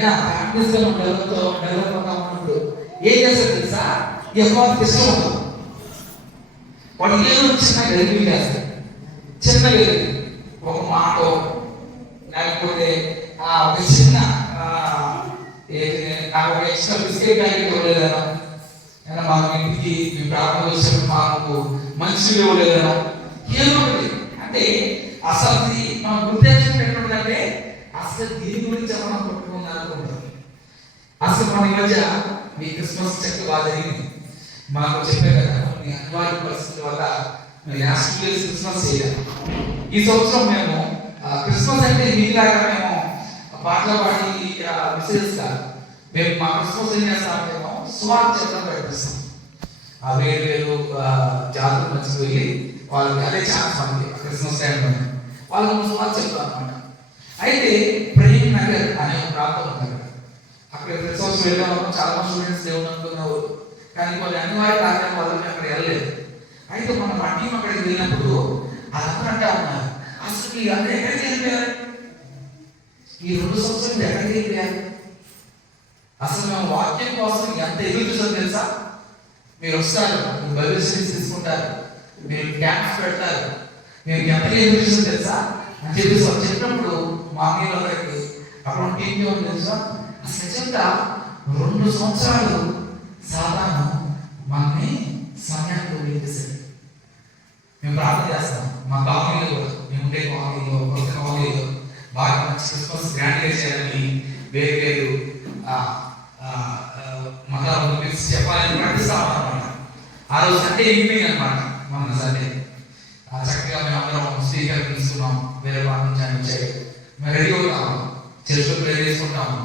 అయినా ప్రాక్టీస్ గా డెవలప్ అవుతా ఉన్నప్పుడు ఏం చేస్తారు తెలుసా? ఎక్కువ ఇష్టం ఉంటుంది. వాడు ఏదో చిన్న గెలిపి చేస్తారు, చిన్న గెలిపి ఒక మాట లేకపోతే ఒక చిన్న నాకు ఒక ఎక్స్ట్రా బిస్కెట్ ప్యాకెట్ ఇవ్వలేదనో, మా ఇంటికి మీ ప్రార్థన వచ్చినప్పుడు మాకు మంచి ఇవ్వలేదనో, ఏదో ఒకటి. అంటే అసలు మనం గుర్తించడం ఎట్లుందంటే అసలు దీని గురించి మనం కొట్టుకున్నారనుకుంటాం. అసలు మన ఈ మధ్య మీ క్రిస్మస్ చెట్టు బాగా జరిగింది. మాకు చెప్పే కదా కొన్ని అనివార్య పరిస్థితుల వల్ల లాస్ట్ ఇయర్ క్రిస్మస్ చేయాలి. ఈ సంవత్సరం మేము క్రిస్మస్ అంటే మీలాగా మేము పాటలు పాడి విశేష కాదు. మేము మా క్రిస్మస్ ఏం చేస్తామేమో స్వార్థ చెప్పడం ప్రయత్నిస్తాం. ఆ వేరు వేరు జాతులు మర్చిపోయి వాళ్ళకి అదే ఛాన్స్ మనకి క్రిస్మస్ టైంలో వాళ్ళకి స్వార్థ చెప్తాం అనమాట. అయితే ప్రేమ్ నగర్ అనే ప్రాంతం ఉంది. అక్కడ క్రిస్మస్ వెళ్ళాము, చాలా మంది స్టూడెంట్స్ దేవుడు అనుకున్నారు. కానీ కొన్ని అనివార్య కారణం వల్ల మేము అక్కడ వెళ్ళలేదు. అయితే మనం మా టీం అక్కడికి వెళ్ళినప్పుడు అదంతా అంటా ఉన్నారు, అసలు ఈ అందరూ ఎక్కడికి వెళ్ళిపోయారు, ఈ 2 సంవత్సరాలు ఎక్కడికి వెళ్ళిపోయారు, అసలు మేము వాక్యం కోసం ఎంత ఎదురు చూసాం తెలుసా? మీరు వస్తారు, బైబిల్ స్టడీస్ తీసుకుంటారు, మీరు క్యాంప్స్ పెడతారు, మీరు ఎంతగా ఎదురు చూసాం తెలుసా అని చెప్పేసి వాళ్ళు చెప్పినప్పుడు మా మీద అక్కడ టీం తెలుసా అసలు నిజంగా 2 సంవత్సరాలు సాధారణ మనని సమయానికి ఉపయోగిస్తారు. మేము ప్రార్థన చేస్తాం. మా కాలనీలో కూడా మేము ఉండే కాలనీలో కొత్త కాలనీలో బాగా మంచి క్రిస్మస్ గ్రాండ్గా చేయాలని వేరు వేరు మతాలు మిక్స్ చెప్పాలని ప్రకటిస్తామన్నమాట. ఆ రోజు సండే ఈవినింగ్ అనమాట, మన సండే చక్కగా మేము అందరం స్పీకర్ పిలుస్తున్నాం, వేరే పాట నుంచి అని వచ్చాయి. మేము రెడీ అవుతాము, చర్చలో ప్రేర్ చేసుకుంటాము.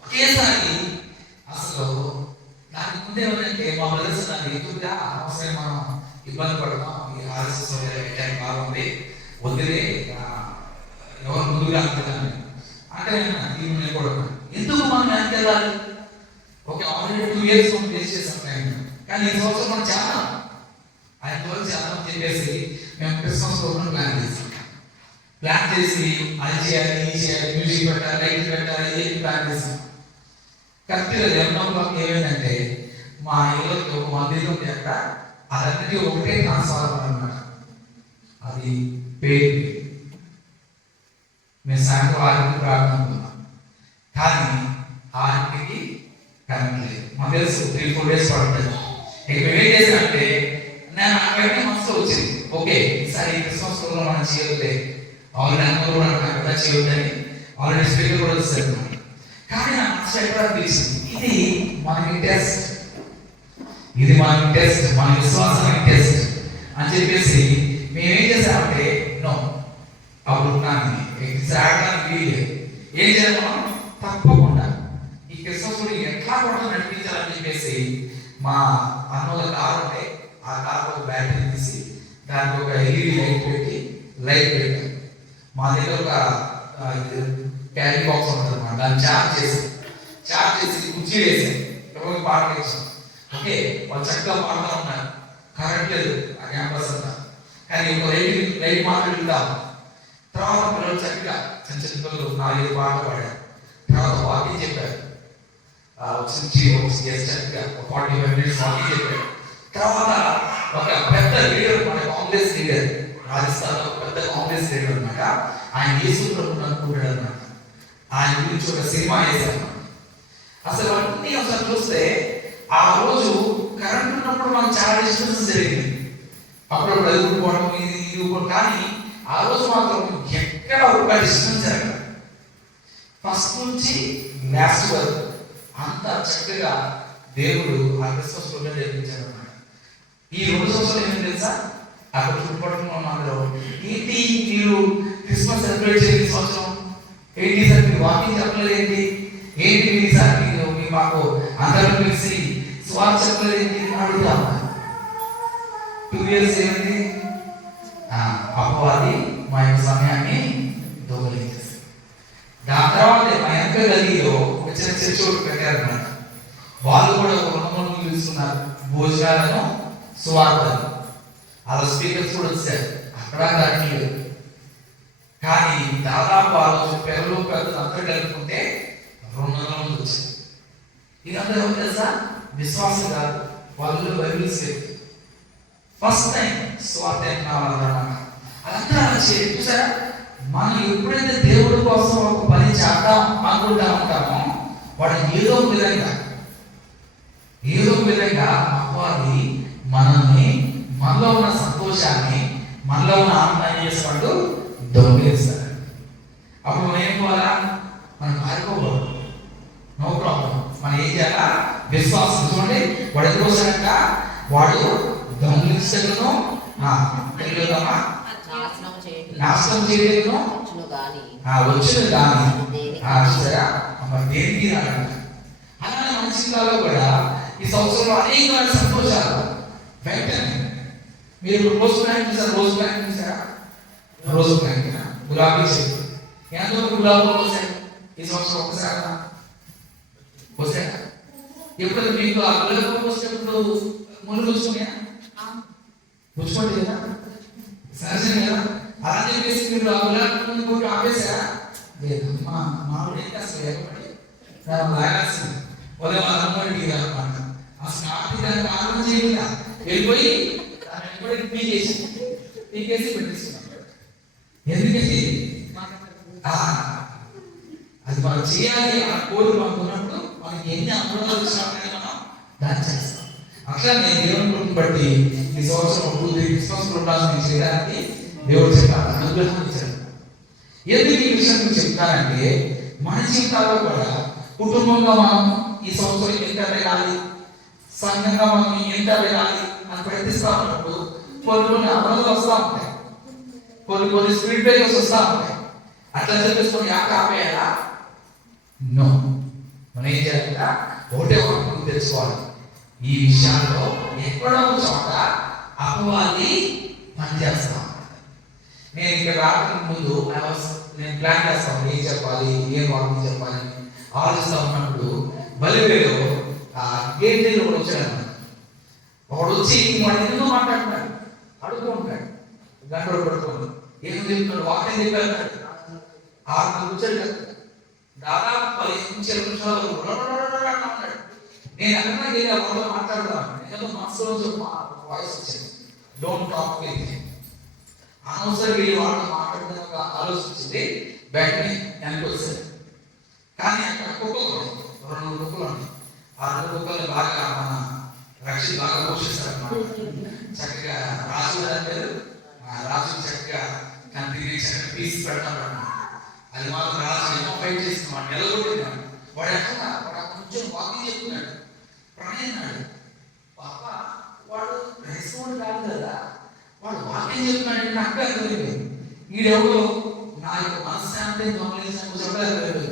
ఒకేసారి అసలు దానికి ముందే ఏమంటే మా బ్రదర్స్ దాన్ని ఎక్కువగా అవసరం మనం ఇబ్బంది పడతాం, ఈ ఆర్ఎస్ఎస్ అటాక్ బాగుంది వదిలే ఎవరు ముందుగా అంటున్నాను అంటే నేను కూడా ఎందుకు మనం వెనక్కి వెళ్ళాలి? ఓకే, ఆల్రెడీ 2 years మనం వేస్ట్ చేసాం టైం. కానీ ఈ సంవత్సరం మనం చాలా ఆయన తోలు చాలా చెప్పేసి మేము క్రిస్మస్ ప్రోగ్రామ్ ప్లాన్ చేసి అది చేయాలి, ఇది చేయాలి, మ్యూజిక్ పెట్టాలి, లైట్ పెట్టాలి, ఏది ప్లాన్ చేసాం. కరెక్ట్గా 11 o'clock ఏమైందంటే మా ఇళ్ళకి ఒక 1 ఇల్లు ఉంది అక్కడ, అదన్నిటి ఒకటే ట్రాన్స్ఫార్మర్ అనమాట. అది పేరు మేము సాయంత్రం 6కి ప్రారంభిస్తున్నాం, కానీ 6కి కరెంట్ లేదు. మాకు తెలుసు 3-4 days పడుతుంది. ఇక మేము ఏం చేసామంటే నేను అక్కడికి మనసులో వచ్చింది, ఓకే ఈసారి క్రిస్మస్ ప్రోగ్రామ్ మనం చేయొద్దే, ఆల్రెడీ అందరూ కూడా అక్కడ చేయొద్దని ఆల్రెడీ స్పీకర్ కూడా వస్తారు. కానీ నా మనసు ఎక్కడ అనిపించింది, ఇది మనకి టెస్ట్, ఇది మనకి టెస్ట్, మన విశ్వాసానికి టెస్ట్ అని చెప్పేసి మేమేం చేసామంటే నో అప్పుడు సాగడానికి వీలు ఏం చేయాలి, మనం తప్పకుండా ఈ క్రిస్మస్ ఎట్లా కూడా నడిపించాలని చెప్పేసి మా అన్నోళ్ళ కారు ఉంటే ఆ కారు ఒక బ్యాటరీ తీసి దానికి ఒక ఎల్ఈడి లైట్ పెట్టి పెట్టాం. మా దగ్గర ఒక క్యారీ బాక్స్ ఉంటుంది అన్నమాట, దాన్ని ఛార్జ్ చేసి కుర్చీ వేసాం, ఎవరికి పాట వేసాం. ఓకే, వాళ్ళు చక్కగా పాడుతూ ఉన్నారు, కరెంట్ లేదు ఆ క్యాంపస్ అంతా, కానీ ఒక లైట్ మాత్రం వెళ్తాం. తర్వాత పిల్లలు చక్కగా చిన్న చిన్న పిల్లలు 4-5 పాటలు పాడారు. తర్వాత వాకింగ్ చెప్పారు, చక్కగా 45 minutes వాకింగ్ చెప్పారు. తర్వాత ఒక పెద్ద లీడర్, మన కాంగ్రెస్ లీడర్, రాజస్థాన్ ఒక పెద్ద కాంగ్రెస్ లీడర్ అనమాట, ఆయన యేసు ప్రభువుని అనుకుంటాడు అనమాట. ఆయన గురించి ఒక సినిమా వేశారు. అసలు అన్ని అసలు చూస్తే ఆ రోజు కరెంట్ ఉన్నప్పుడు మనకు చాలా డిస్టర్బెన్స్ జరిగింది, అప్పుడప్పుడు ఎదుర్కోవడం ఇది, కానీ ఆ రోజు మాత్రం ఎక్కడ ఒక డిస్టర్బెన్స్ జరగదు. ఫస్ట్ నుంచి లాస్ట్ వరకు అంత చక్కగా దేవుడు ఆ క్రిస్మస్ ప్రోగ్రాం జరిపించారు అన్నమాట. ఈ 2 సంవత్సరాలు ఏమేమి తెలుసా, అక్కడ చుట్టుపక్కల ఉన్న అందరూ ఏంటి మీరు క్రిస్మస్ సెలబ్రేట్ చేయండి సంవత్సరం ఏంటి సార్, మీరు వాకింగ్ చెప్పలేదు ఏంటి మీరు సార్, మీరు మాకు అందరం కలిసి స్వార్థ చెప్పలేదు ఏంటి అని అడుగుతాం. 2 years ఏమైంది, అపవాది మా యొక్క సమయాన్ని దొంగలించేసి దాని తర్వాత మా యొక్క గదిలో ఒక చిన్న చర్చ ఒకటి పెట్టారన్నమాట. వాళ్ళు కూడా ఒక 2 రోజులు పిలుస్తున్నారు, భోజనాలను సువార్తలు, అలా స్పీకర్స్ కూడా వచ్చారు, అక్కడ కరెంట్ లేదు. కానీ దాదాపు ఆ రోజు పెద్దలు అందరూ కలుపుకుంటే 200 ఇదంతా ఎవరు తెలుసా? విశ్వాసం కాదు, వాళ్ళు బైబిల్ సేఫ్ ఫస్ట్ టైం స్వార్థం కావాలన్నమాట. అదంతా చూసారా, మనం ఎప్పుడైతే దేవుడి కోసం ఒక పని చేద్దాం అనుకుంటా ఉంటామో వాడు ఏదో ఒక విధంగా అవ్వాలి మనల్ని, మనలో ఉన్న సంతోషాన్ని, మనలో ఉన్న ఆనందాన్ని చేసేవాడు దొంగిలిస్తారు. అప్పుడు మనం ఏం పోవాలా? మనం పారిపోకూడదు, నో ప్రాబ్లం. మనం ఏం చేయాలా? విశ్వాసం. చూడండి, వాడు ఎందుకు వస్తాడంట? వాడు దొంగిలించగలను, నాశనం చేయలేను, వచ్చును కానీ చూసారా మరి దేనికి రాడంట. అలానే మన జీవితాల్లో కూడా ఈ సంవత్సరంలో అనేకమైన సంతోషాలు వెంటనే. మీరు రోజు ప్లాంట్ చూసారా? రోజు ప్లాంట్ గులాబీ చెట్టు ఎంతో గులాబీలు వస్తాయి ఈ సంవత్సరం ఒకసారి వస్తాయా? ఎప్పుడైతే మీకు ఆ గులాబీ వచ్చినప్పుడు ముళ్ళు కూర్చున్నాయా? కూర్చోండి కదా, సహజం కదా. అలా చెప్పేసి మీరు ఆ గులాబీ కొట్టి ఆపేసారా? లేదు, మామిడి అసలు ఎగబడి లాగాల్సింది ఉదయం అమ్మడికి అనమాట. అసలు ఆపి దానికి ఆనందం చేయకుండా వెళ్ళిపోయి పీకేసి పెట్టేస్తున్నాం. ఎందుకంటే అది మనం చేయాలి, ఆ కోరిక మనకు ఉన్నప్పుడు మనకి ఎన్ని అనుభవాలు వచ్చినామని మనం దాన్ని చేస్తాం. అట్లా నేను దేవుని కృపను బట్టి ఈ సంవత్సరం క్రిస్మస్ ఉండాలని చేయడానికి దేవుడు చెప్పాడు, అనుగ్రహం ఇచ్చాడు. ఎందుకు ఈ విషయం చెప్తానంటే, మన జీవితాల్లో కూడా కుటుంబంగా మనం ఈ సంవత్సరం ఎంత వెళ్ళాలి, సంఘంగా మనం ఎంత వెళ్ళాలి అని ప్రయత్నిస్తూ ఉన్నప్పుడు కొన్ని అమలు వస్తూ ఉంటాయి, కొన్ని స్పీడ్ బ్రేకర్స్ వస్తూ ఉంటాయి. అట్లా చెప్పేసుకొని ఆపేయాలా? నో, మనం ఏం చేయాలంట? ఒకటే మనం తెలుసుకోవాలి, ఈ విషయాల్లో ఎక్కడో చోట అపవాది పనిచేస్తాం. నేను ఇక్కడ రావడానికి ముందు నేను ప్లాన్ చేస్తాను, ఏం చెప్పాలి, ఏం వాక్యం చెప్పాలి ఆలోచిస్తూ ఉన్నప్పుడు బలివేలో ఆ గేట్ దగ్గర ఒకడు వచ్చాడు. ఒకడు వచ్చి వాడు ఎందుకు మాట్లాడుతున్నాడు, అడుగుతుంటాడు, గంటలు పడుతుంది, ఏం చెప్తున్నాడు, వాక్యం చెప్పాడు. 6 కూర్చొని దాదాపు 15 నిమిషాలు ఉన్నాడు. నేను ఎక్కడన్నా వెళ్ళి వాళ్ళతో మాట్లాడదాను, ఏదో మనసులో వాయిస్ వచ్చింది, డోంట్ టాక్ విత్ హిమ్. అనవసరం వీళ్ళు వాళ్ళతో మాట్లాడడం ఆలోచించింది, వెంటనే వెనక్కి వస్తుంది. కానీ అక్కడ కుక్కలు 2 కుక్కలు ఉన్నాయి. ఆ 2 కుక్కలు బాగా మన రక్షణ బాగా పోషిస్తారు అన్నమాట. చక్కగా రాజు పేరు, రాజు చక్కగా కంటిన్యూ చక్కగా పీస్ పెడతాడు అన్నమాట. అది మాత్రం రాజు ఏమో ఫైట్ చేస్తున్నాడు, నిలబడుతున్నాడు. వాడు ఎక్కడ కొంచెం వాకింగ్ చెప్తున్నాడు, ప్రణయన్నాడు. పాప వాడు క్రైస్తవుడు కాదు కదా, వాడు వాక్యం చెప్తున్నాడు. నాకు అర్థమైంది, వీడెవడో నా యొక్క మనశ్శాంతిని దొంగలించిన చెప్పలేదు.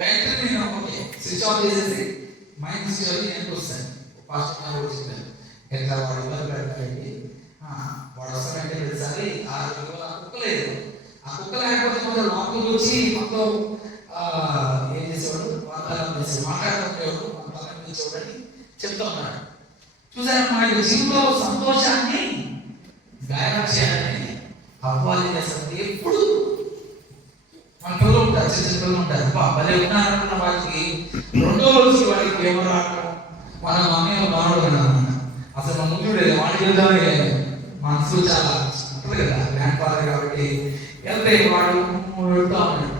వెంటనే నేను ఓకే స్విచ్ ఆఫ్ చేసేసి మైండ్ స్విచ్ అవి నేను వస్తాను. పాస్టర్ గారు కూడా చెప్పాను, ఎట్లా వాడు ఇబ్బంది పెడతాడండి, వాడు వస్తాడంటే ప్రతిసారి ఆ కుక్క లేదు, ఆ కుక్క లేకపోతే కొంచెం లోపలికి వచ్చి మొత్తం ఏం చేసేవాడు, వాతావరణం చేసి మాట్లాడుతుండేవాడు, వాతావరణం చేసేవాడని చెప్తా ఉన్నాడు. చూసారా, మా యొక్క జీవితంలో సంతోషాన్ని గాయం చేయాలని అవ్వాలి అసలు. ఎప్పుడు మన పిల్లలు ఉంటారు, చిన్న పిల్లలు ఉంటారు, భలే ఉన్నారన్న వాటికి 2వ రోజుకి వాడికి ఏమో రావడం, మన మమ్మీ మనోడు అన్నాను అసలు మన ముందు వాడికి వెళ్తానే మనసు చాలా ఉంటుంది కదా, గ్రాండ్ ఫాదర్ కాబట్టి వెళ్తే వాడు వెళ్తా ఉన్నాడు.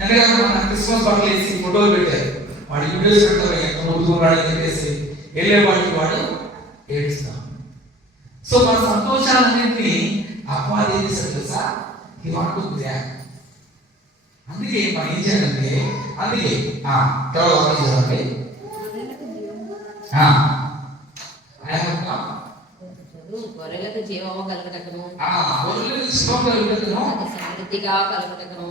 ఎందుకంటే మన క్రిస్మస్ బట్టలు వేసి ఫోటోలు పెట్టారు, వాడు వీడియోస్ పెట్టారు, ఎక్కడ ముందుకున్నాడని చెప్పేసి వెళ్ళే వాడికి వాడు ఏడుస్తాం. సో మన సంతోషాలన్నింటినీ అపవాది ఏం చేస్తారు తెలుసా? ఈ వాడు అందుకే మనం ఏం చేయాలంటే, అందుకే తర్వాత చూడండి, గొర్రెలకు జీవము కలుగుటకును, సమృద్ధిగా కలుగుటకును,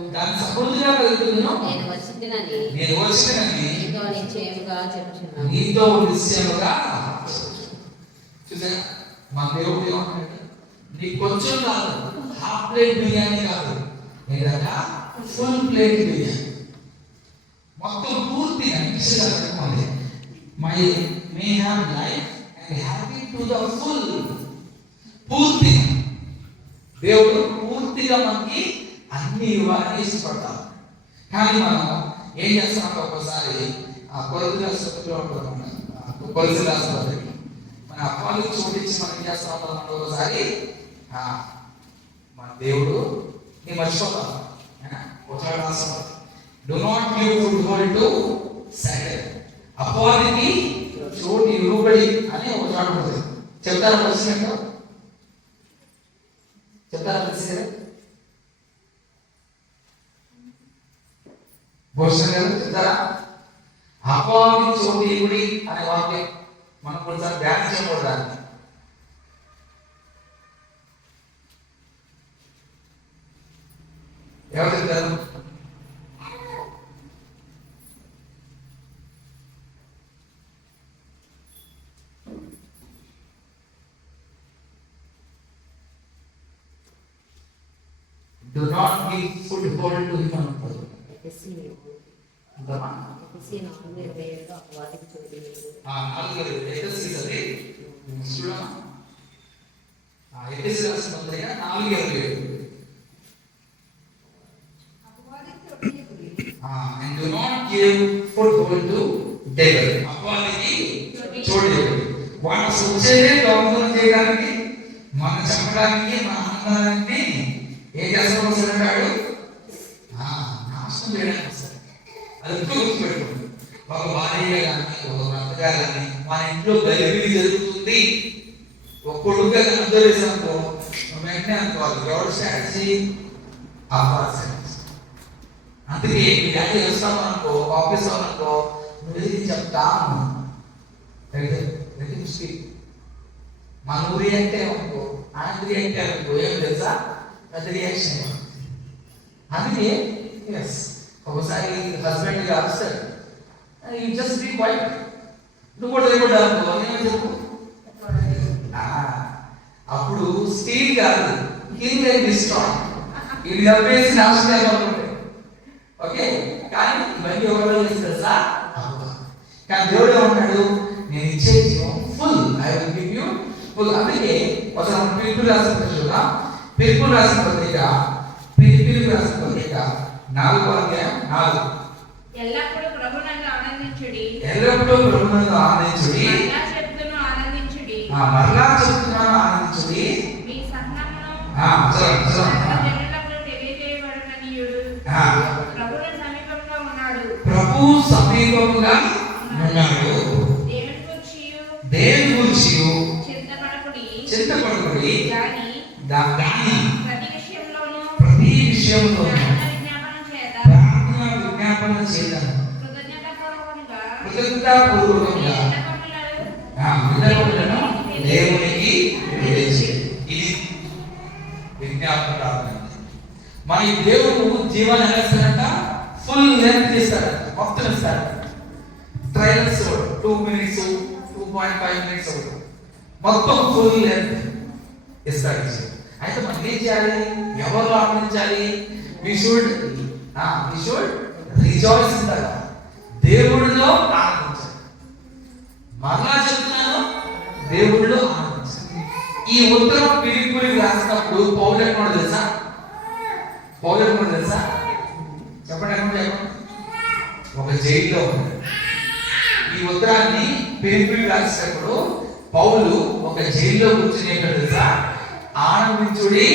నేను వచ్చిందని నీతో నిశ్చయముగా చెప్పుచున్నాను. నీతో నిశ్చయముగా చూసారా, మన దేవుడు ఏమంటాడు, నీకు కొంచెం కాదు, హాఫ్ ప్లేట్ బిర్యానీ కాదు, ఏదైనా ఫుల్ ప్లేట్ బిర్యానీ మొత్తం పూర్తిగా ఇచ్చేయాలి. My may have life and happy to the full. పూర్తిగా దేవుడు పూర్తిగా మనకి అన్ని ఇవ్వాలని ఇష్టపడతాం. కానీ మనం ఏం చేస్తామంటే ఒక్కోసారి ఆ కొలతలు ఆసుపత్రిలో ఉంటుంది మన కొలతలు ఆసుపత్రి. మన అప్పాలు చూపించి మనం ఏం చేస్తా ఉంటాం అంటే ఒకసారి మన దేవుడు నీ మర్చిపోతాం. ఒకసారి రాస్తాం, do not give foothold to Satan, అపవాదికి చోటు ఇవ్వబడి అని ఒక చోట ఉంటుంది. చెప్తారా వచ్చినట్టు? చెప్తారా తెలిసి భవిష్యత్ గారు చెప్తారా? అపవాది చోటు ఇవ్వడి అనే వాక్యం మనం కొన్నిసార్లు ధ్యానం చేయకూడదు. ఎవరు చెప్తారు? Do not give foothold to him అనుకోదు. And do not give foothold to devil. అపవాదికి చోటు ఇవ్వదు. వాడు వచ్చేదే దొంగతనం చేయడానికి, మన చంపడానికి, మన ఆనందాన్ని ఏం చేస్తాడు వస్తాడు? నాశనం చేయడానికి వస్తాడు. అది ఎప్పుడు గుర్తుపెట్టుకోండి. ఒక భార్య కానీ ఒక భర్తగా కానీ మన ఇంట్లో గలిబిలి జరుగుతుంది, ఒక కొడుకుగా అనుభవిస్తానుకో వెంటనే అనుకోవాలి ఎవరు స్ట్రాటజీ? అపవాది స్ట్రాటజీ. అందుకే మీ డాడీ వస్తాము అనుకో, ఆఫీస్ అనుకో, నువ్వు చెప్తాను మన ఊరి అంటే అనుకో, ఆంధ్రీ అంటే అనుకో, ఏం తెలుసా? పెద్ద రియాక్షన్. అందుకే ఒకసారి హస్బెండ్ గా వస్తాడు, యూ జస్ట్ బీ క్వైట్. నువ్వు కూడా లేకుండా అనుకో, ఏమని చెప్పు? అప్పుడు స్టీల్ కాదు, కింగ్ అండ్ డిస్ట్రాయ్. ఇది చెప్పేసి నాశనం. ఓకే, కానీ ఇవన్నీ ఎవరో తెలుసా? కానీ దేవుడు ఏమన్నాడు? నేను ఇచ్చే జీవం full, I will give you full. అందుకే ఒకసారి పిలుపులు రాసిన పత్రిక, పిలుపులు రాసిన పత్రిక 4:4 ఎల్లప్పుడూ ప్రభువునందు ఆనందించుడి, ఎల్లప్పుడూ ప్రభువునందు ఆనందించుడి, మరలా చెప్తున్నాను ఆనందించుడి. మీ సహనమును జనులకు తెలియజేయబడుననియుడు. ప్రభువు సమీపంగా ఉన్నాడు, ప్రభు సమీపంగా ఉన్నాడు. దేవుని గురించి చింతపడకుడి, దాని ప్రతి విషయంలో ప్రార్థన విజ్ఞాపన చేద్దాం, కృతజ్ఞతాపూర్వకంగా విన్నపములను దేవునికి తెలియజేయండి. ఇది విజ్ఞాపన ప్రార్థన. మన ఈ దేవుడు జీవాన్ని ఎలా ఇస్తాడంట? ఫుల్ లెంత్ ఇస్తాడంట, మొత్తం ఇస్తాడంట. ట్రైలర్స్ 2 minutes 2.5 minutes మొత్తం ఫుల్ లెంత్ ఇస్తాడు. అయితే మనం ఏం చేయాలి? ఎవరు ఆనందించాలి? We should rejoice in that. దేవుడిలో ఆనందించాలి. మరలా చెప్తున్నాను, దేవుడిలో ఆనందించాలి. ఈ ఉత్తరం ఫిలిప్పీయులకు రాసినప్పుడు పౌలు ఎక్కడ తెలుసా? చెప్పండి. ఒక జైల్లో ఉన్నాడు. ఈ ఉత్తరాన్ని ఫిలిప్పీయులకు రాసినప్పుడు పౌలు ఒక జైల్లో కూర్చుని ఎక్కడ తెలుసా? ఆనందించుడి,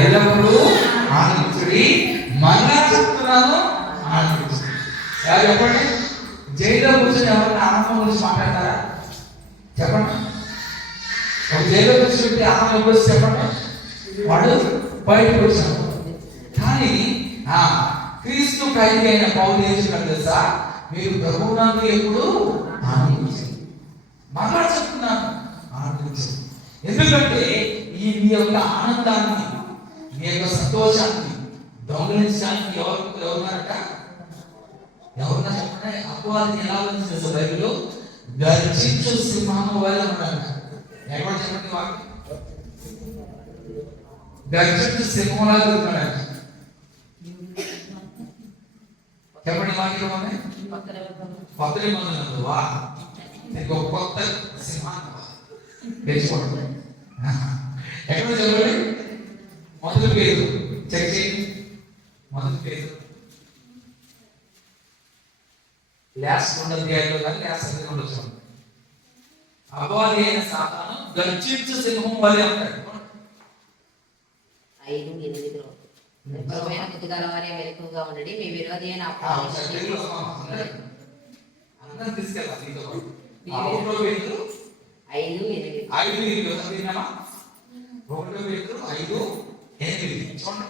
ఎల్లప్పుడూ ఆనందించుడి, మరలా చెప్తున్నాను ఆనందించుడి. ఎవరు చెప్పండి? జైల్లో కూర్చొని ఎవరైనా ఆనందం గురించి మాట్లాడతారా? చెప్పండి. ఒక జైల్లో కూర్చుంటే ఆనందం గురించి చెప్పండి. వాడు బయటకు వచ్చాడు. కానీ క్రీస్తు ఖైదీ అయిన పౌలు ఏం చెప్పాడు తెలుసా? మీరు ప్రభువునందు ఎప్పుడు ఆనందించండి, మరలా చెప్తున్నాను ఆనందించండి. ఎందుకంటే మీ యొక్క ఆనందాన్ని, మీ యొక్క సంతోషాన్ని దొంగలించడానికి ఎవరున్నారట? ఎవరున్నా చెప్పండి. అపవాదిని ఎలా వంచింది బైబిల్లో? గర్జించు సింహము వలె ఉన్నాడు. ఎక్కడ చెప్పండి వాక్యం? గర్జించు సింహంలా ఉన్నాడు. చెప్పండి వాక్యం. కొత్త మందు వా నీకు ఒక కొత్త సింహాన్ని పెంచుకోండి. ఎక్కడ చదవండి? మొదటి పేరు చెక్ చేయండి. మొదటి పేరు లాస్ట్ 2 అధ్యాయంలో కానీ లాస్ట్ 2 ఉండొచ్చు. అపవాది అయిన సాతాను గర్జించు సింహం వలె ఉంటాడు. 5:8 ప్రభువైన బుద్ధి గలవారే మెలకువగా ఉండండి, మీ విరోధి అయిన అపవాది అందరం తీసుకెళ్ళాలి మీతో పాటు. 1 పేతురు 5:8 5:8 చదివినామా? 1 పేతురు 5:8 చూడండి.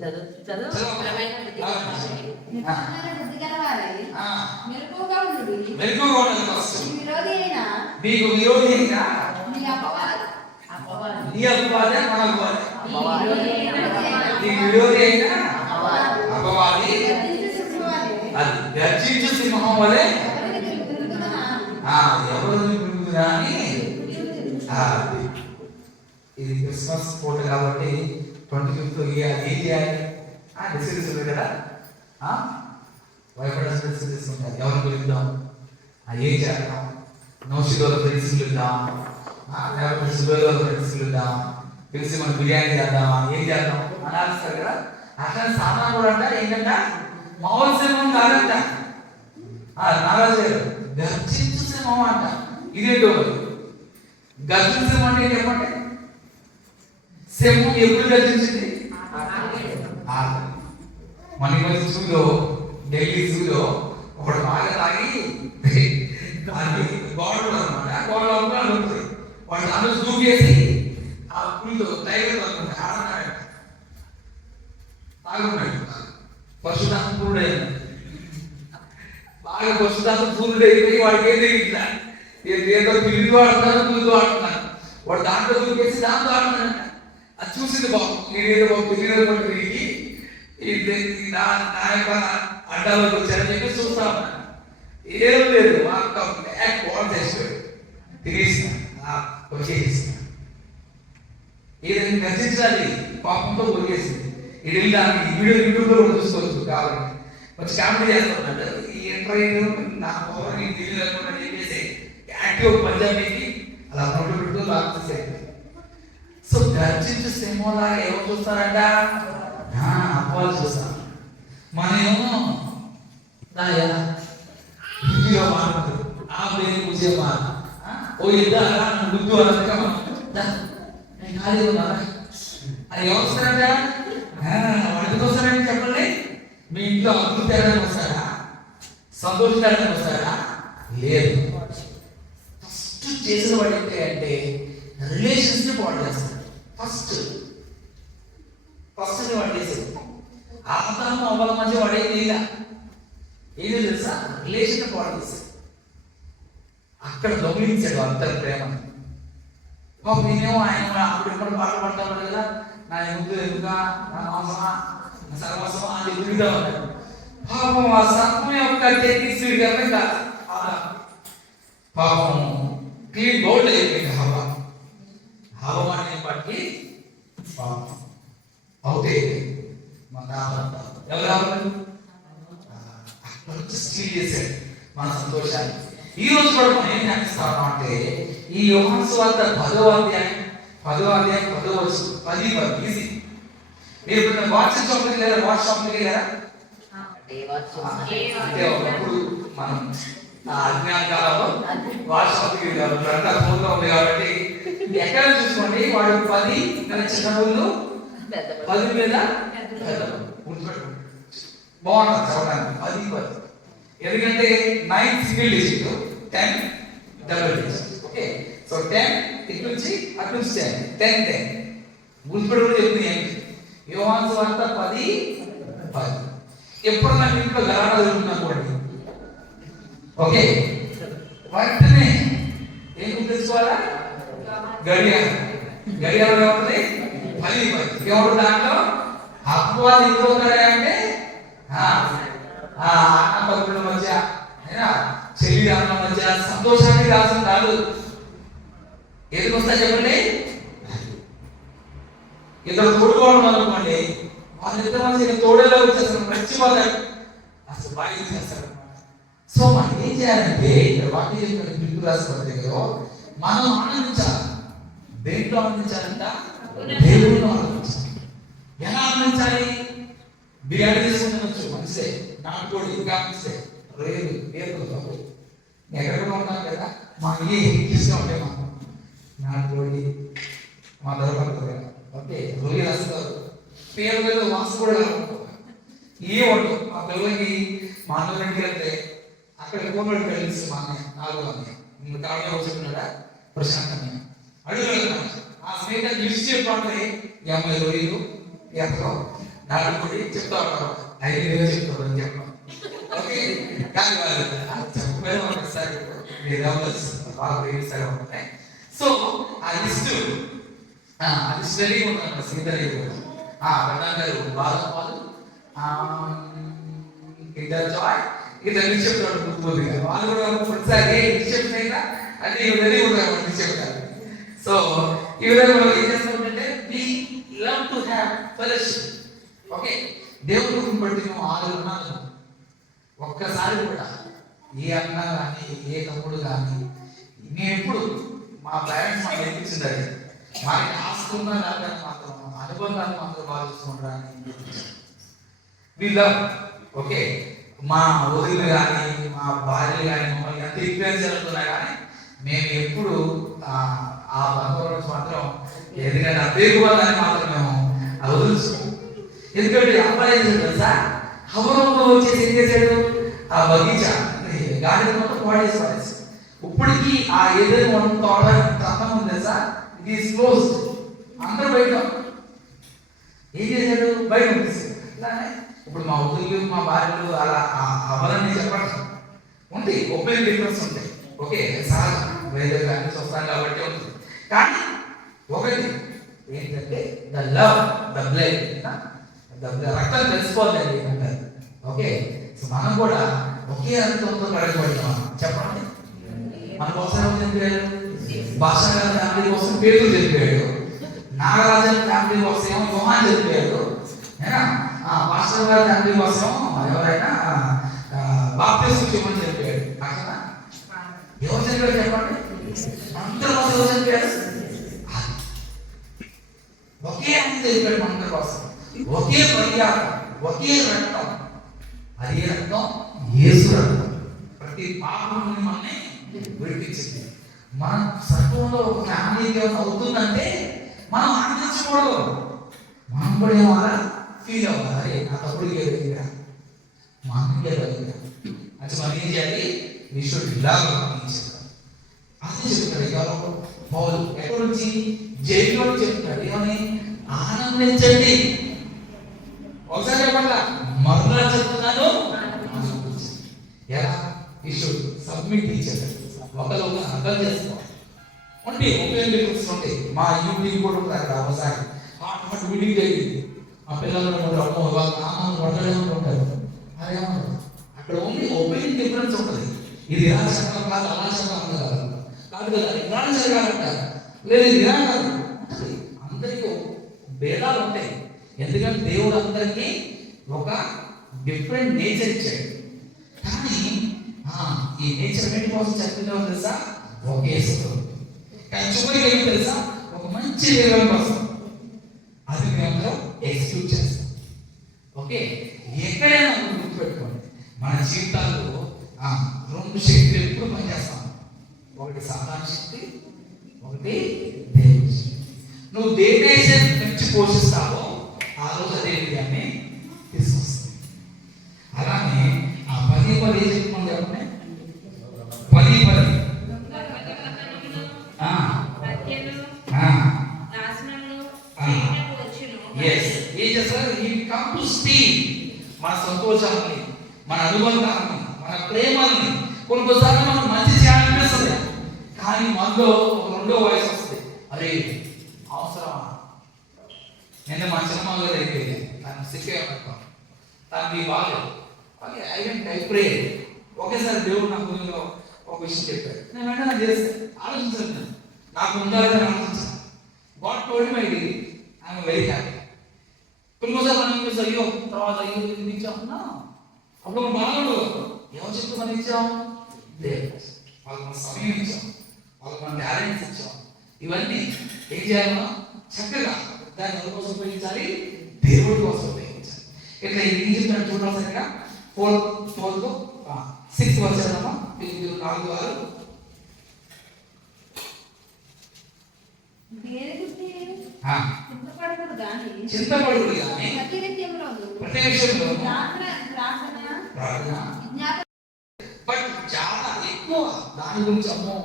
చదువు. ప్రభువైన బుద్ధి గలవారే మెలకువగా ఉండండి ఫస్ట్. మీకు విరోధి అయిన మీకు విరోధి అయిన అపవాది నీ అపవాదే మన అపవాదే. అపవాది నీ విరోధి అయిన అపవాది అపవాది అది గర్జించు సింహం వలె ఎవరు తిరుగుతున్నా అని. ఇది క్రిస్మస్ పూట కాబట్టి 25th ఏం చేయాలి? డిసైడ్స్ ఉంది కదా, భయపడాల్సిన డిసైడ్స్ ఉంటాయి. ఎవరు పిలుద్దాం, ఏం చేద్దాం? నౌషిదోల ఫ్రెండ్స్ పిలుద్దాం, లేకపోతే సుబేదోల ఫ్రెండ్స్ పిలుద్దాం, పిలిచి మనం బిర్యానీ చేద్దామా, ఏం చేద్దాం అనాల్సింది కదా. అట్లా సామాన్ కూడా అంట ఏంటంట, మామూలు సింహం కాదంట, నారాజు గర్జించు సింహం అంట. ఇదేంటో గర్జించు సింహం అంటే ఏంటి చెప్పండి? సింహం ఎప్పుడు గర్జించింది? మన జూలో, ఢిల్లీ జూలో ఒకడు బాగా తాగి గోడలు అనమాట, గోడలు ఉంటుంది, వాడు దాంట్లో దూకేసి ఆ పులితో టైగర్ ఆడుతున్నాడు, తాగున్నాడు, పశుదాంత పూర్ణుడైన బాగా పశుదాంత పూర్ణుడైపోయి వాడికి ఏం తెలియట్లా, ఏదో పిల్లితో ఆడుతున్నాడు, పులితో ఆడుతున్నాడు, వాడు దాంట్లో దూకేసి దాంతో ఆడుతున్నాడు. అది చూసింది బాబు, నేనేదో బాబు పిల్లలు తిరిగి నా యొక్క అడ్డాలోకి వచ్చారని చెప్పి చూస్తా ఉన్నాను. ఏం లేదు, కోడ చేసిపోయాడు, తినేసిన వచ్చేసిన ఏదైనా గర్జించాలి, పాపంతో కొరికేసింది. ఇది వెళ్ళి దానికి యూట్యూబ్లో కూడా చూసుకోవచ్చు కావాలంటే. వచ్చి కామెడీ చేస్తున్నాడు, ఈ ట్రైన్ నా పవర్ తెలియదు చెప్పేసి యాక్టివ్ పంజాబీకి అలా నోటు పెట్టుకుని లాక్సేసాడు. సో గర్జించు సింహంలా ఎవరు చూస్తారంట? అపవాది చూస్తాను. మనమేమో హిందీలో మాట్లాడుతుంది, ఆ పేరు ముజే మాట, ఓ ఇద్దరు గుద్దు అన్నట్టుగా మనం ఖాళీ ఉన్నారా అది ఎవరు వస్తారంట? వాడికి వస్తారని చెప్పండి. మీ ఇంట్లో అభివృద్ధి తేడానికి వస్తారా? సంతోషించడానికి వస్తారా? లేదు. ఫస్ట్ చేసిన వాడు ఏంటి అంటే రిలేషన్స్ని పాడు చేస్తాడు. ఫస్ట్ వాడు చేసేది ఆదాము అవ్వల మధ్య వాడేది ఇలా ఏదో తెలుసా, రిలేషన్ పాడు చేశాడు. అక్కడ దొంగిలించాడు అంతర్ ప్రేమ. నేనేమో ఆయన అప్పుడు ఎప్పుడు పాటలు పడతాడు కదా, నా ఎందుకు ఎందుకా, నా మాసమా, నా సర్వసమా అని తిరుగుతా ఉన్నాడు. పాపం ఆ సర్పం యొక్క టెక్నిక్స్ కాదు, పాపం క్లీన్ బౌల్డ్ అయిపోయింది. హవాన్ని బట్టి అవుతే ఎవరు స్టీల్ చేశాడు మన సంతోషాన్ని. ఈ రోజు కూడా మనం ఏం జ్ఞాపిస్తాము అంటే ఈ యోహాను సువార్త 10వ అధ్యాయం 10 ఈజీ. మీరు ఇప్పుడు వాచ్ షాప్కి వెళ్ళారా? వాచ్ షాప్కి వెళ్ళారా? అంటే ఒకప్పుడు మనం అజ్ఞాన కాలంలో వాచ్ షాప్కి వెళ్ళారు, ఫోన్లో ఉంది కాబట్టి ఎక్కడ చూసుకోండి, వాడు 10 చిన్న ముందు 10 మీద గుర్తుపెట్టుకోండి, బాగుంటుంది చదవడానికి. 10 ఎందుకంటే 9 single digit, 10 double digit. Okay, so 10 ఇటు నుంచి అటు నుంచి 10 గుర్తుపెట్టుకుని చెప్తుంది ఏంటి? యోహాను సువార్త 10. ఎప్పుడన్నా మీ ఇంట్లో గలాటా జరుగుతున్నప్పుడు ఓకే వెంటనే ఏం గుర్తించుకోవాలా? గడియారం ఏమవుతుంది? 10. ఎవరు దాంట్లో అపవాది ఎందుకు అవుతాడా అంటే అన్నపరుల మధ్య శరీరాల మధ్య సంతోషానికి రాసం కాదు. ఎందుకు వస్తా చెప్పండి? ఇద్దరు తోడుకోవడం అనుకోండి, వాళ్ళిద్దరు మధ్య తోడేలా వచ్చేస్తారు, మర్చిపోతారు, అసలు బాగా చేస్తారు. సో మనం ఏం చేయాలంటే ఇక్కడ వాక్యం బిల్లు రాసుకోవాలి కదా, మనం ఆనందించాలి. దేంట్లో ఆనందించాలంట? దేవుడిలో ఆనందించాలి. ఎలా ఆనందించాలి? బిర్యానీ తీసుకుంటున్నచ్చు మంచిదే, నాటుకోడి ఇంకా మంచిదే, రొయ్యలు వేపులు తప్పు. ఎక్కడెక్కడ ఉంటాం కదా, మాకు ఏ ఇష్టం ఉంటాయి. మాకు నాటుకోడి మా దొరకదు. ఓకే, రొయ్యలు వస్తారు, పేరు వాసు కూడా ఏ ఉండవు. మా పిల్లలకి మా అన్నకి వెళ్తే అక్కడ కోమడి కలిసి మా అన్నయ్య 4వ అన్నయ్య ఇంకా కావ్య చెప్పినాడా ప్రశాంతంగా అడుగుతున్నా ఆ స్నేహితులు లిస్ట్ చెప్పండి. ఈ అమ్మాయి రొయ్యలు ఎక్కడో నాటుకోడి చెప్తా ఉంటారు, 5 వేలు చెప్తారు అని చెప్పాను. ఓకే, కానీ వాళ్ళు చెప్పలేదు ఒకసారి బాగా ఉంటాయి. సో ఆ లిస్ట్ అది స్టడీ ఉంటాను సీతలు గారు బాదం పాలు ఇద్దరు జాయ్ ఇద్దరు చెప్తాడు పూర్తిగా. వాళ్ళు కూడా ఒకసారి చెప్తాయినా అంటే ఇవన్నీ ఉన్నారు చెప్తారు. సో ఈ విధంగా మనం ఏం చేస్తామంటే we love to have fellowship. Okay, దేవుడిని బట్టి నువ్వు ఆలోచన ఒక్కసారి కూడా ఏ అన్న కానీ ఏ తమ్ముడు కానీ నేను ఎప్పుడు మా పేరెంట్స్ మాకు నేర్పించింది అది మనకి ఆస్తున్న దాన్ని మాత్రం అనుబంధాన్ని మాత్రం భావిస్తుంటారని వీళ్ళ. ఓకే, మా ఊరిలో కానీ మా భార్యలు కానీ మమ్మల్ని ఎంత ఇన్ఫ్లుయెన్స్ జరుగుతున్నా కానీ మేము ఎప్పుడు ఆ బంధువుల నుంచి మాత్రం ఎందుకంటే ఆ పేరుకోవాలని మాత్రం మేము వదులుచుకోం. ఎందుకంటే అబ్బాయి ఏం చేశాడు తెలుసా, హవరంలో వచ్చేసి ఏం చేశాడు, ఆ బగీచా గాలి మొత్తం పాడేసి పడేసి ఇప్పటికీ ఆ ఏదైనా తోట తప్పం ఉంది తెలుసా, ఇట్ ఈస్ క్లోజ్డ్. అందరూ బయట ఏం చేశాడు, బయట పంపిస్తాడు. ఇలానే ఇప్పుడు మా వదిలు మా భార్యలు అలా అవ్వాలని చెప్పండి ఉంటాయి, ఒపీనియన్ డిఫరెన్స్ ఉంటాయి. ఓకే, సహజం, వేరే ఫ్యామిలీస్ వస్తాను కాబట్టి ఉంటుంది. కానీ ఒకటి ఏంటంటే ద లవ్ ద బ్లడ్ రక్తం తెలుసుకోవాలి అంటారు. ఓకే, సో మనం కూడా ఒకే అర్థంతో కడగబడినాం. చెప్పండి, మన కోసం ఎవరు చనిపోయాడు, భాషా గారి ఫ్యామిలీ కోసం పేరు చనిపోయాడు, నాగరాజన్ ఫ్యామిలీ కోసం ఏమో యోహాన్ చనిపోయాడు, భాషా గారి ఫ్యామిలీ కోసం ఎవరైనా బాప్తిస్మం ఇవ్వమని చనిపోయాడు. అక్కడ ఎవరు చనిపోయాడు చెప్పండి, అందరి కోసం ఎవరు చనిపోయారు, ఒకే అన్ని చనిపోయాడు మనందరి కోసం, ఒకే పర్యాటం, ఒకే రక్తం, అదే రక్తం యేసు రక్తం. ప్రతి పాపం నుండి మనల్ని విడిపించింది. మన సత్వంలో ఒక ఫ్యామిలీకి అవుతుందంటే మనం ఆనందించకూడదు, మనం కూడా ఏమన్నా ఫీల్ అవ్వాలి, అరే నా తప్పుడుకి ఏదైనా మా అన్నకి ఏదైనా అంటే మనం ఏం చేయాలి, విషుడు ఇలాగా అదే చెప్తాడు. ఎవరో పౌలు ఎక్కడి నుంచి, జైల్లో చెప్తాడు ఏమని, ఆనందించండి. ఒకసారి చెప్పండి, మరలా చెప్తున్నాను, ఎలా విషుడు సబ్మిట్ ఇచ్చాడు. ఒకరు అర్థం చేసుకోవాలి ఉంటే ఉపయోగించి ఉంటాయి. మా యూట్యూబ్ కూడా ఉంటారు అక్కడ ఒకసారి హాట్ మీటింగ్ జరిగింది. మా పిల్లలు అమ్మో వాళ్ళ నాన్న వంటలే ఉంటారు, అదే అక్కడ ఓన్లీ ఒపీనియన్ డిఫరెన్స్ ఉంటుంది. ఇది ఇలా చక్కగా కాదు, అలా చక్కగా కాదు కాదు కదా, ఇలా జరగాలంటారు, లేదు ఇది ఇలా కాదు ఉంటుంది. అందరికీ భేదాలు ఉంటాయి, ఎందుకంటే దేవుడు అందరికీ ఒక డిఫరెంట్ నేచర్ ఇచ్చాడు. కానీ ఈ నేచర్ అన్నిటి కోసం చెప్తుంటే తెలుసా, ఒకే కానీ చివరికి ఏమి తెలుసా, ఒక మంచి నిర్వహణ కోసం అది మేము ఎగ్జిక్యూట్ చేస్తాం. ఓకే, ఎక్కడైనా గుర్తుపెట్టుకోండి, మన జీవితాల్లో 2 శక్తులు ఎప్పుడు పనిచేస్తాం. ఒకటి సాధారణ శక్తి, ఒకటి దేవుని శక్తి. నువ్వు దేనినైతే పెంచి పోషిస్తావో ఆ రోజు అదే విషయాన్ని తీసుకొస్తావు. అలానే ఆ 10 చెప్పుకోండి, చెప్పండి 10 ఏం చేస్తారు, ఈ కమ్ టు స్టీల్ మన సంతోషాన్ని, మన అనుబంధాన్ని, మన ప్రేమల్ని. కొన్నిసార్లు మనం మంచి చేయాలనిపిస్తుంది, కానీ మనలో ఒక 2వ వయసు వస్తుంది, అరే అవసరమా. నిన్న మా చిన్నమ్మ గారు అయిపోయింది, తను సిక్కే పడతాం, తనకి బాగాలేదు. ప్రే ఒకేసారి దేవుడు నాకు ఒక విషయం చెప్పాడు. నేను వెంటనే చేస్తే ఆలోచించాను, నాకు ఉండాలని ఆలోచించాను. గాడ్ టోల్డ్ మై డి, ఐఎమ్ వెరీ హ్యాపీ. కొన్నిసార్లు మనం చేస్తాం, అయ్యో తర్వాత అయ్యో ఇది ఇచ్చామన్నా, అప్పుడు మనం బాగుండు. ఎవరు చెప్తే మనం ఇచ్చాం, దేవుడు. వాళ్ళకి మన సమయం ఇచ్చాం, వాళ్ళకి మన టాలెంట్స్ ఇచ్చాం. ఇవన్నీ ఏం చేయాలి, మనం చక్కగా దాన్ని ఎవరి కోసం ఉపయోగించాలి, దేవుడి కోసం ఉపయోగించాలి. ఇట్లా ఏం చెప్తాను చూడాలి సరిగ్గా 6 వచ్చారమ్మా. ఫిలిప్పీయులు 4:6. ఆ, చింతపడకూడదు కానీ చింతపడుడు కానీ ప్రతి విషయంలో ప్రతి విషయంలో ప్రార్థన ప్రార్థన. విజ్ఞాపన బట్ చాలా ఎక్కువ దాని గురించి, అమ్మో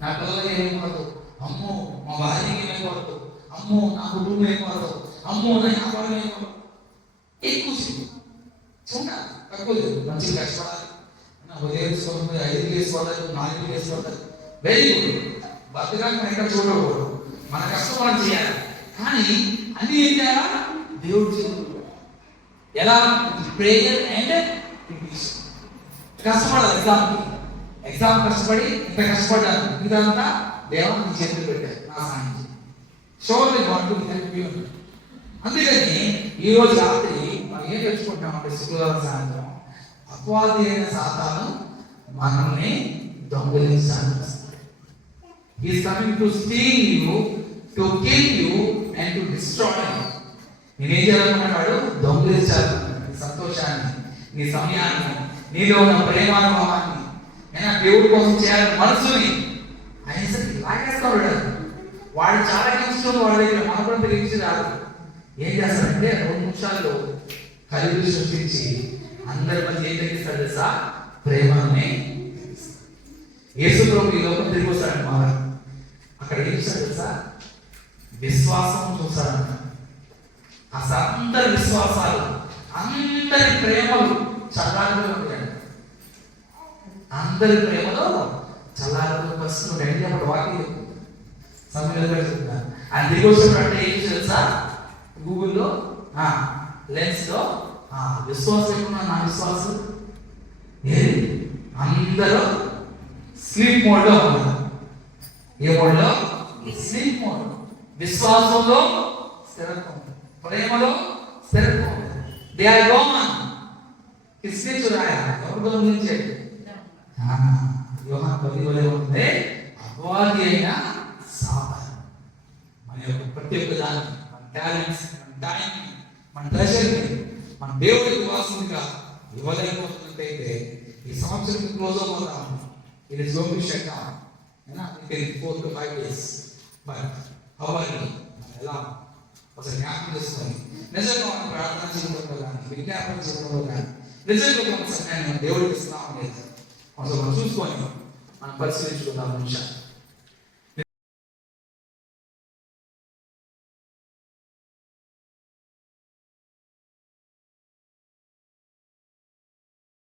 నా పిల్లలకి ఏమైపోదు, అమ్మో మా భార్యకి ఏమైపోదు, అమ్మో నా కుటుంబం ఏమైపోదు, అమ్మో నా వ్యాపారం ఏమైపోదు, ఎక్కువ చూడాలి. తక్కువ లేదు, మంచిగా కష్టపడాలి. ఉదయం వేసుకోవాలి, 5 వేసుకోవాలి, 4 వేసుకోవాలి, వెరీ గుడ్. బతకాలి మనం ఎక్కడ చూడకూడదు, మన కష్టం మనం చేయాలి. కానీ అన్ని ఏం చేయాలా? దేవుడు చేయాలి. ఎలా? Prayer and preparation. కష్టపడాలి. ఎగ్జామ్ కష్టపడి ఇంత కష్టపడ్డాను, ఇదంతా దేవా నీ చేతులు పెట్టారు, నా సాయం చేయి. Surely God will help you. అందుకని ఈ రోజు రాత్రి మనం ఏం తెచ్చుకుంటామంటే, శుక్రవారం సాయంత్రం అపవాది అయిన సాతాను మనల్ని దొంగిలించాలి. He is coming to steal you, to kill you and to destroy you. నేనేం చేయాలనుకున్నాడు? దొంగిలించాలి నీ సంతోషాన్ని, నీ సమయాన్ని, నీలో ఉన్న ప్రేమానుభవాన్ని, నేను దేవుడి కోసం చేయాలని మనసుని ఆయన సరికి లాగేస్తాడు. వాడు చాలా ఇష్టం వాడి దగ్గర, మన కూడా తెలిసి రాదు. ఏం చేస్తాడంటే 2 నిమిషాల్లో కలిపి సృష్టించి అందరి మధ్య ఏం తగ్గిస్తాడు తెలుసా? ప్రేమని. యేసు ప్రభు ఈ లోకం తిరిగి వస్తాడు. అక్కడ ఏం చూస్తాడు తెలుసా? విశ్వాసం చూస్తాడంట. అసలు అందరి విశ్వాసాలు, అందరి ప్రేమలు చల్లారిపోయి ఉంటాయండి. అందరి ప్రేమలో చల్లారిపోయి వస్తున్నాడు. అప్పుడు వాకి సమయంలో చెప్తున్నాను. ఆయన దిగి వచ్చినప్పుడు అంటే ఏం తెలుసా? గూగుల్లో లెన్స్ లో విశ్వాసం ఎక్కడున్నా, నా విశ్వాసం ఏది? అందరూ స్లీప్ మోడ్ లో ఉన్నారు. ఏ మోడ్ లో? Sleep mode. విశ్వాసంలో స్థిరత్వం, ప్రేమలో స్థిరత్వం. They are gone. కిస్నే చురాయా? ఎవరు గమనించాడు? యోహాను 10:10 ఉంది. అపవాది అయిన సాతాను మన యొక్క ప్రతి ఒక్క దాన్ని, మన టాలెంట్స్, మన టైం, మన ట్రెజర్ని మన దేవుడికి వాసనగా ఇవ్వలేకపోతున్నట్టయితే ఈ సంవత్సరం క్లోజ్ అవుతాం. It is going to shut down. Within 4 to 5 days. But how are you? ఎలా ఒకసారి జ్ఞాపకం చేసుకొని నిజంగా మనం ప్రార్థన చేయడంలో కానీ, విజ్ఞాపన చేయడంలో కానీ, నిజంగా కొంత సమయాన్ని మనం దేవుడికి ఇస్తున్నాం అనేది కొంచెం మనం చూసుకొని మనం పరిశీలించుకుందాం నిమిషాలు.